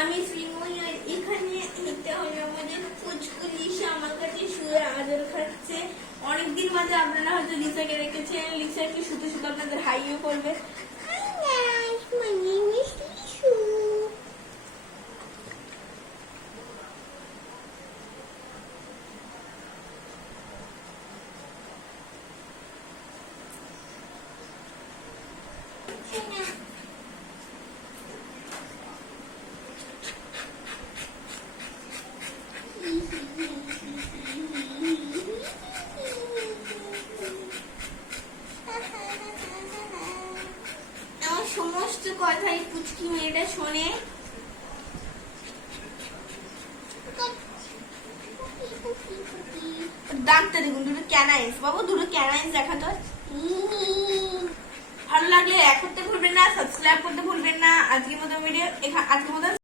আমি শ্রীময়ী, আর এখানে এটা হলো আমাদের পুচকুলি, সে আমার কাছে শুয়ে আদর খাচ্ছে। অনেকদিন বাদে আপনারা হয়তো লিসাকে রেখেছেন। লিসা একটু শুতে শুতে আপনাদের হাইও করবে। My name is Lishu. সমস্ত কথাই পুচকি মেয়েটা শোনে। দাঁতটা দেখুন, দুটো ক্যানাইস বাবু, দুটো ক্যানাইস দেখা তো। ভালো লাগলে লাইক করতে ভুলবেন না, সাবস্ক্রাইব করতে ভুলবেন না। আজকের মতো ভিডিও আজকের মতো